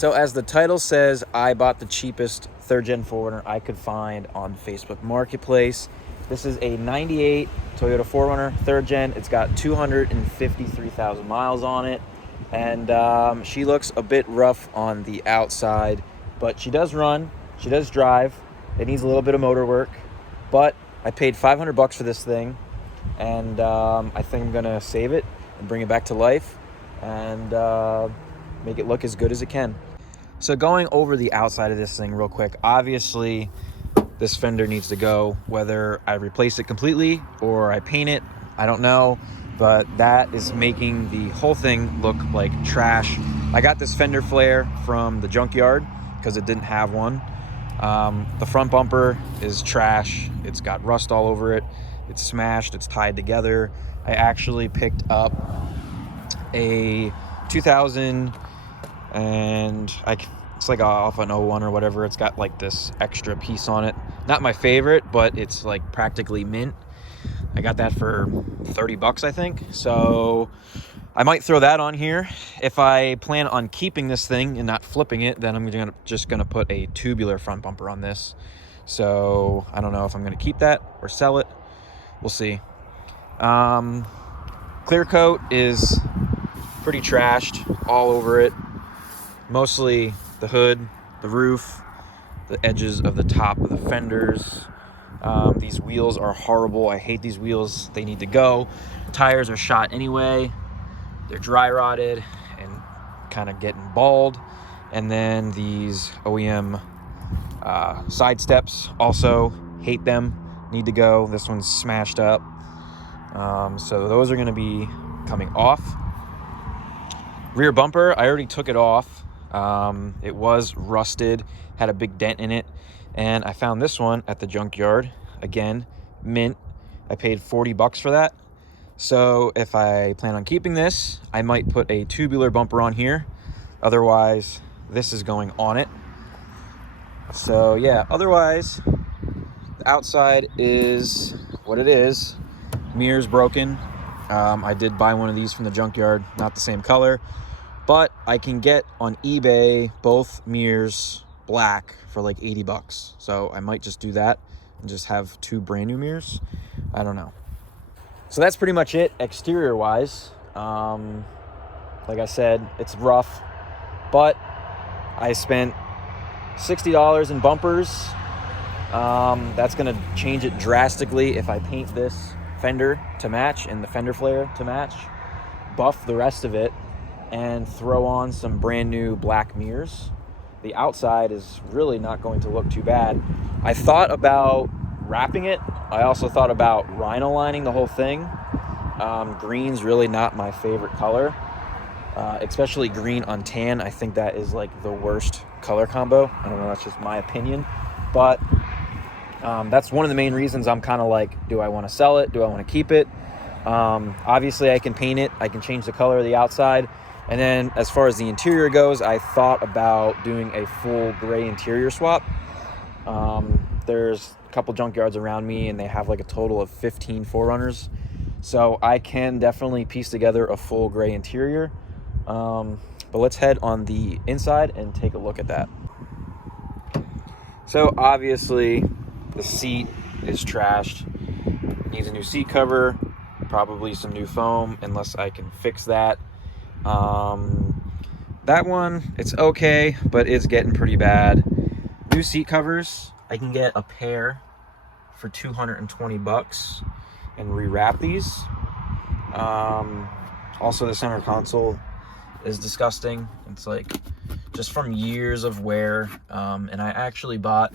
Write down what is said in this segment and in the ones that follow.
So as the title says, I bought the cheapest third-gen 4Runner I could find on Facebook Marketplace. This is a 98 Toyota 4Runner third-gen. It's got 253,000 miles on it. And she looks a bit rough on the outside, but she does run, she does drive. It needs a little bit of motor work, but I paid $500 for this thing, and I think I'm gonna save it and bring it back to life and make it look as good as it can. So going over the outside of this thing real quick, obviously this fender needs to go. Whether I replace it completely or I paint it, I don't know, but that is making the whole thing look like trash. I got this fender flare from the junkyard because it didn't have one. The front bumper is trash. It's got rust all over it. It's smashed, it's tied together. I actually picked up a 2000 and it's like off an 01 or whatever. It's got like this extra piece on it. Not my favorite, but it's like practically mint. I got that for $30, I think. So I might throw that on here. If I plan on keeping this thing and not flipping it, then I'm just gonna put a tubular front bumper on this. So I don't know if I'm gonna keep that or sell it. We'll see. Clear coat is pretty trashed all over it. Mostly the hood, the roof, the edges of the top of the fenders. These wheels are horrible. I hate these wheels. They need to go. Tires are shot anyway. They're dry rotted and kind of getting bald. And then these OEM side steps, also hate them, need to go. This one's smashed up. So those are going to be coming off. Rear bumper, I already took it off. It was rusted, had a big dent in it, and I found this one at the junkyard. Again, mint. I paid $40 for that. So if I plan on keeping this, I might put a tubular bumper on here. Otherwise, this is going on it. So yeah, otherwise, the outside is what it is. Mirror's broken. I did buy one of these from the junkyard, not the same color, but I can get on eBay both mirrors black for like $80. So I might just do that and just have two brand new mirrors. I don't know. So that's pretty much it exterior wise. Like I said, it's rough, but I spent $60 in bumpers. That's gonna change it drastically if I paint this fender to match and the fender flare to match, buff the rest of it, and throw on some brand new black mirrors. The outside is really not going to look too bad. I thought about wrapping it. I also thought about rhino lining the whole thing. Green's really not my favorite color, especially green on tan. I think that is like the worst color combo. I don't know, that's just my opinion, but that's one of the main reasons I'm kind of like, do I want to sell it? Do I want to keep it? Obviously I can paint it. I can change the color of the outside. And then as far as the interior goes, I thought about doing a full gray interior swap. There's a couple junkyards around me and they have like a total of 15 4Runners. So I can definitely piece together a full gray interior. But let's head on the inside and take a look at that. So obviously the seat is trashed. Needs a new seat cover, probably some new foam, unless I can fix that. That one, it's okay, but it's getting pretty bad. New seat covers, I can get a pair for $220 and rewrap these. Also the center console is disgusting. It's like just from years of wear. And I actually bought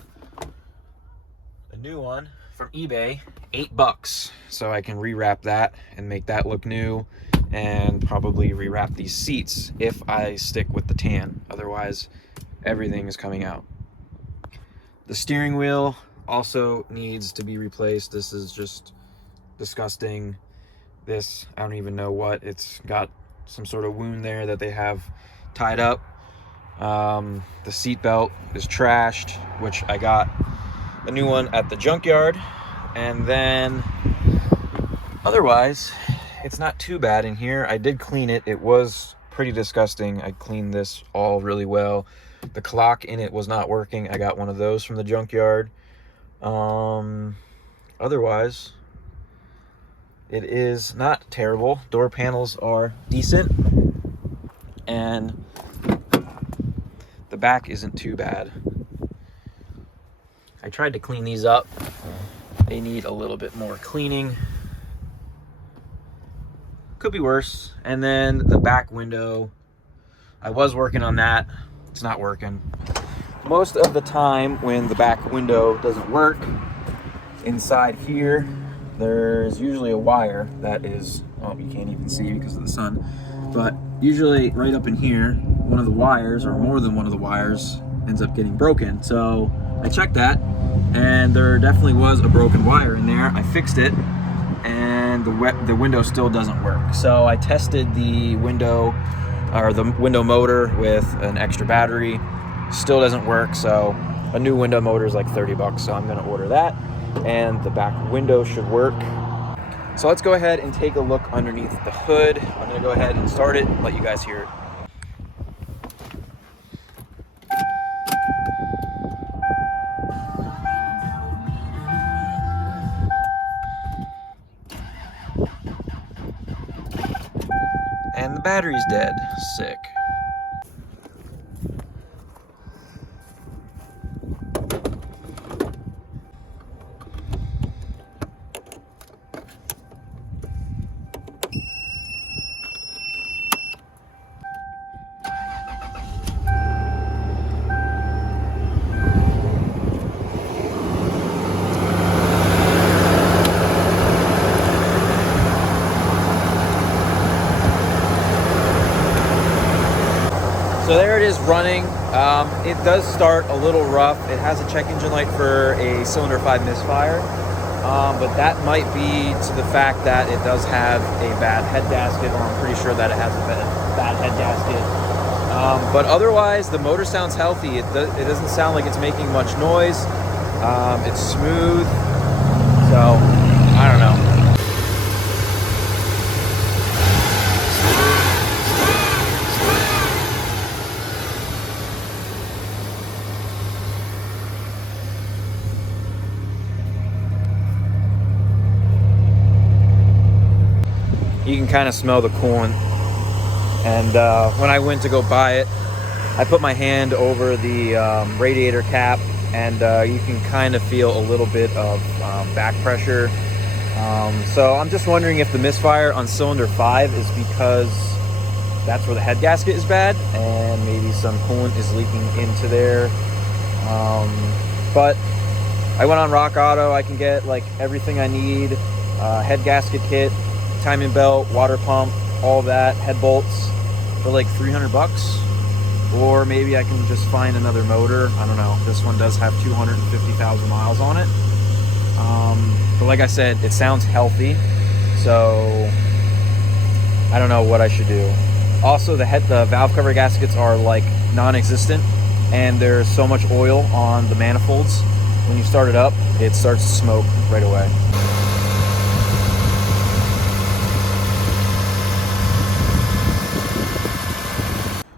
a new one from eBay, $8. So I can rewrap that and make that look new, and probably rewrap these seats if I stick with the tan. Otherwise, everything is coming out. The steering wheel also needs to be replaced. This is just disgusting. This, I don't even know what. It's got some sort of wound there that they have tied up. The seat belt is trashed, which I got a new one at the junkyard. And then otherwise, it's not too bad in here. I did clean it. It was pretty disgusting. I cleaned this all really well. The clock in it was not working. I got one of those from the junkyard. Otherwise, it is not terrible. Door panels are decent, and the back isn't too bad. I tried to clean these up. They need a little bit more cleaning. Could be worse. And then the back window, I was working on that. It's not working. Most of the time when the back window doesn't work, inside here, there's usually a wire that is, oh, you can't even see because of the sun, but usually right up in here, one of the wires, or more than one of the wires, ends up getting broken. So I checked that, and there definitely was a broken wire in there. I fixed it, and the window still doesn't work. So I tested the window, or the window motor, with an extra battery. Still doesn't work. So a new window motor is like 30 bucks. So I'm gonna order that, and the back window should work. So let's go ahead and take a look underneath the hood. I'm gonna go ahead and start it and let you guys hear it. And the battery's dead. Sick. So there it is running. It does start a little rough. It has a check engine light for a cylinder 5 misfire, but that might be to the fact that it does have a bad head gasket, or I'm pretty sure that it has a bad head gasket. But otherwise, the motor sounds healthy. It doesn't sound like it's making much noise. It's smooth, so I don't know. You can kind of smell the coolant. And when I went to go buy it, I put my hand over the radiator cap, and you can kind of feel a little bit of back pressure. So I'm just wondering if the misfire on cylinder 5 is because that's where the head gasket is bad, and maybe some coolant is leaking into there. But I went on Rock Auto. I can get like everything I need, head gasket kit, timing belt, water pump, all that, head bolts, for like 300 bucks. Or maybe I can just find another motor. I don't know. This one does have 250,000 miles on it. But like I said, it sounds healthy. So I don't know what I should do. Also, the valve cover gaskets are like non-existent, and there's so much oil on the manifolds. When you start it up, it starts to smoke right away.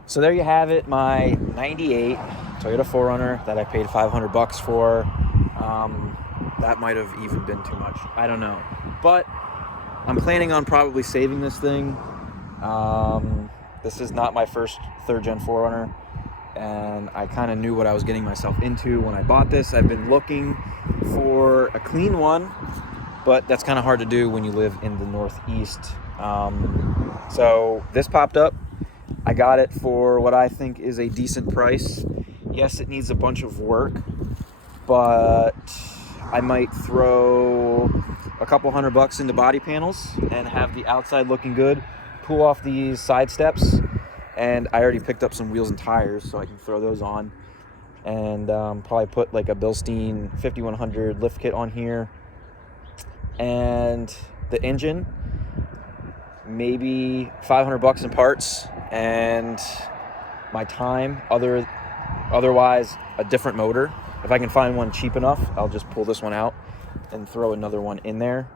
So there you have it, my 98 Toyota 4Runner that I paid 500 bucks for. That might have even been too much. I don't know. But I'm planning on probably saving this thing. This is not my first third-gen 4Runner, and I kind of knew what I was getting myself into when I bought this. I've been looking for a clean one, but that's kind of hard to do when you live in the Northeast. So this popped up. I got it for what I think is a decent price. Yes, it needs a bunch of work, but I might throw a couple $100 into body panels and have the outside looking good, pull off these side steps, and I already picked up some wheels and tires, so I can throw those on, and probably put like a Bilstein 5100 lift kit on here, and the engine, maybe 500 bucks in parts, and my time. Otherwise, a different motor. If I can find one cheap enough, I'll just pull this one out and throw another one in there.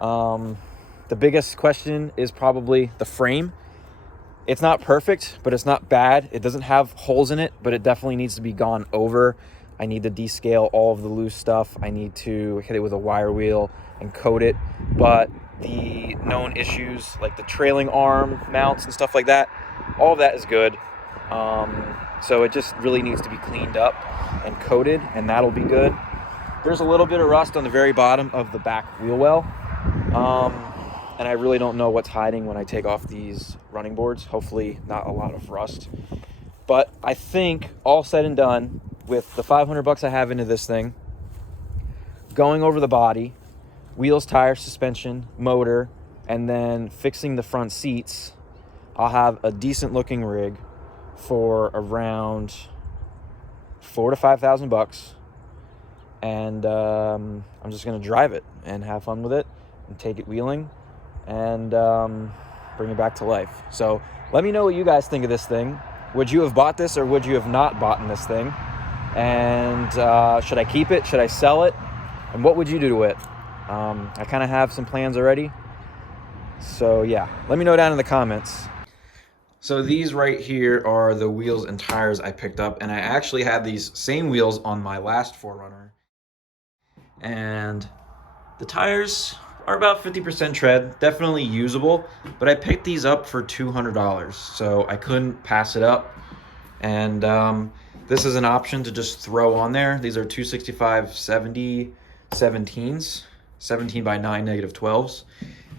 The biggest question is probably the frame. It's not perfect, but it's not bad. It doesn't have holes in it, but it definitely needs to be gone over. I need to descale all of the loose stuff. I need to hit it with a wire wheel and coat it. But the known issues, like the trailing arm mounts and stuff like that, all of that is good. So it just really needs to be cleaned up and coated, and that'll be good. There's a little bit of rust on the very bottom of the back wheel well. And I really don't know what's hiding when I take off these running boards. Hopefully not a lot of rust. But I think all said and done, with the $500 I have into this thing, going over the body, wheels, tires, suspension, motor, and then fixing the front seats, I'll have a decent looking rig for around $4,000 to $5,000. And I'm just gonna drive it and have fun with it and take it wheeling and bring it back to life. So let me know what you guys think of this thing. Would you have bought this or would you have not bought this thing? And should I keep it? Should I sell it? And what would you do to it? I kind of have some plans already. So yeah, let me know down in the comments. So these right here are the wheels and tires I picked up, and I actually had these same wheels on my last 4Runner. And the tires are about 50% tread, definitely usable, but I picked these up for $200, so I couldn't pass it up. And this is an option to just throw on there. These are 265/70 17s, 17 by 9 -12s.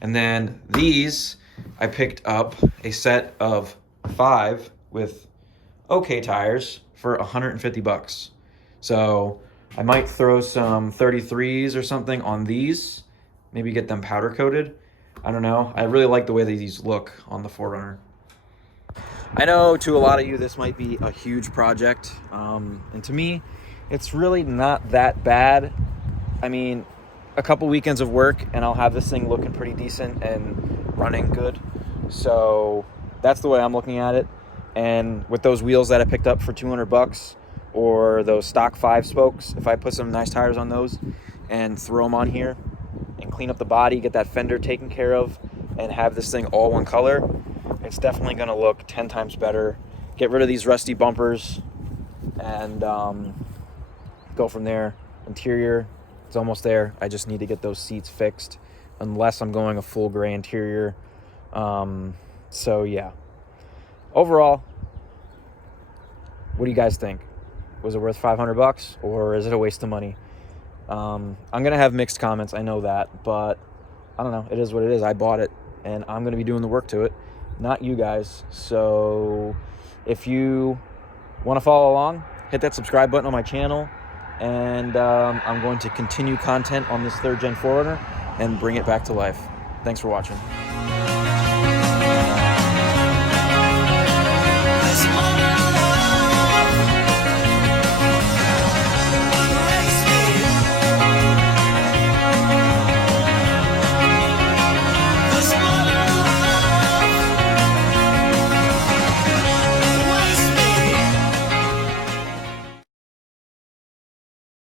And then these, I picked up a set of 5 with OK tires for $150. So I might throw some 33s or something on these, maybe get them powder coated. I don't know. I really like the way these look on the 4Runner. I know to a lot of you this might be a huge project, and to me it's really not that bad. I mean, a couple weekends of work and I'll have this thing looking pretty decent and running good. So that's the way I'm looking at it. And with those wheels that I picked up for $200, or those stock 5 spokes, if I put some nice tires on those and throw them on here and clean up the body, get that fender taken care of, and have this thing all one color, it's definitely gonna look 10 times better. Get rid of these rusty bumpers and go from there. Interior, it's almost there. I just need to get those seats fixed, unless I'm going a full gray interior. So yeah, overall, what do you guys think? Was it worth $500 or is it a waste of money? I'm gonna have mixed comments, I know that, but I don't know, it is what it is. I bought it and I'm gonna be doing the work to it, not you guys. So if you want to follow along, hit that subscribe button on my channel, and I'm going to continue content on this 3rd gen 4Runner and bring it back to life. Thanks for watching.